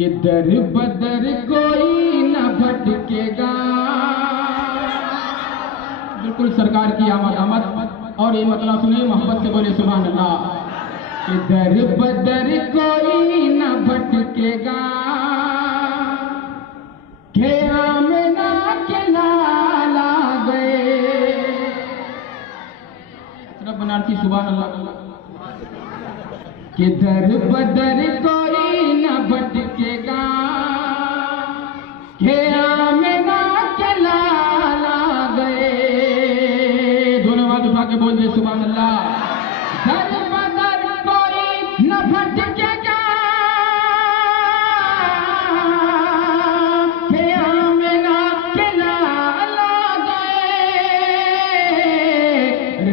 कि दर बदर कोई न भटकेगा। बिल्कुल सरकार की आमद और ये मतलब सुनिए, मोहब्बत से बोले सुभान अल्लाह। कि दर बदर कोई न भटकेगा, के आमना के लाला गए। बनारसी सुभान अल्लाह। कि दर बदर कोई न भटकेगा, के आमना के लाला गए। दोनों हाथ उठा के बोल दे सुभान अल्लाह। दर बदर कोई न भटकेगा, के आमना के लाला गए।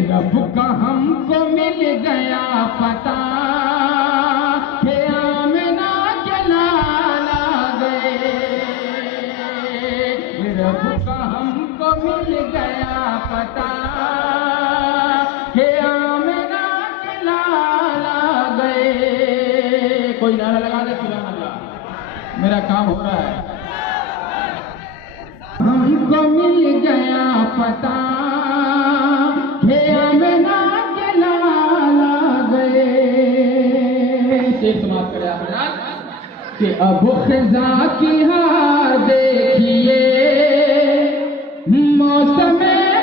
रब का हमको मिल गया पता, रब का हमको मिल गया पता, के आमना के लाला गए। कोई नारा लगा दे सुभान अल्लाह, मेरा काम हो रहा है। हमको मिल गया पता, के आमना के लाला गए। शेर समाप्त करें कि अबू खिज़ा की हार देखिए, मौसम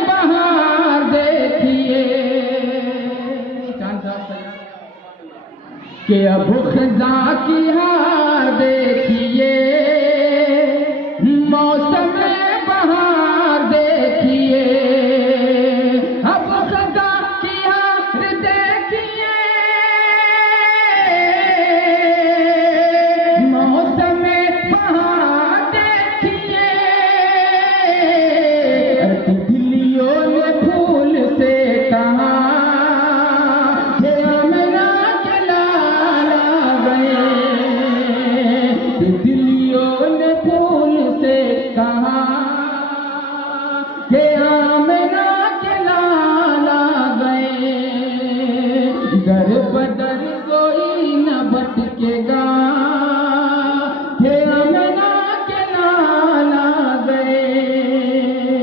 बहार देखिए। कि अबू खिज़ा की हार देखिए, मौसम बहार देखिए। अबू खिज़ा की हार देखिए, मौसम बहार देखिए। तितलियों ने फूल से कहा, के आमना के लाला गए। तितलियों ने फूल से कहा, के आमना के लाला गए। दर बदर कोई न भटकेगा, के आमना के लाला गए।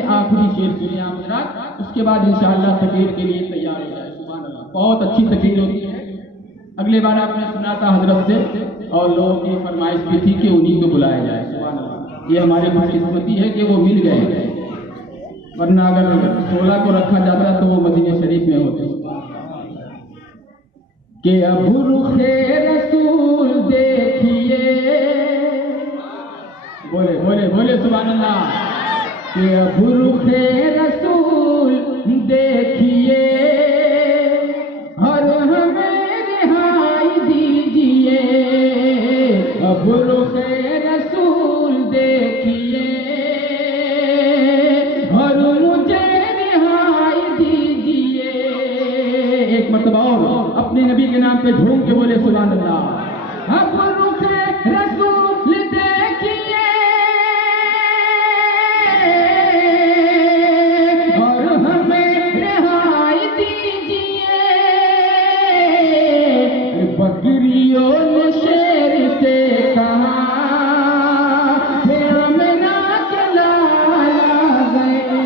आखिरी शेर सुनिए आप जरा, उसके बाद इंशाअल्लाह तकरीर के लिए तैयार हो जाए। सुभान अल्लाह, बहुत अच्छी तकरीर होती है। अगले बार आपने सुना था हजरत से, और लोगों की फरमाइश भी थी कि उन्हीं को बुलाया जाए। सुभान अल्लाह, ये हमारी खुशकिस्मती है कि वो मिल गए, वरना अगर 16 को रखा जाता तो वो मदीने शरीफ में होते। कि अबू रुखे रसूल देखिए, बोले बोले बोले सुभान अल्लाह। कि अबू रुखे रसूल देखिए, और हमें रिहाई दीजिए। अबू रुखे रसूल देखिए, और मुझे रिहाई दीजिए। एक मरतबा और अपने नबी के नाम पे झूम के बोले सुभान अल्लाह। अबू रुखे रसूल देखिए, और हमें रिहाई दीजिए। बकरियों ने शेर से कहा, के आमना के लाला गए।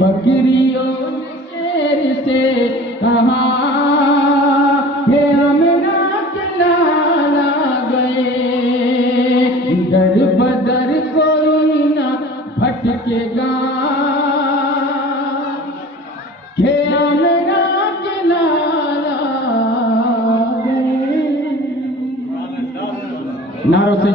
बकरियों ने शेर से कहा, के आमना के लाला गए। दर बदर कोई न भटकेगा, के आमना के लाला गए। नारों से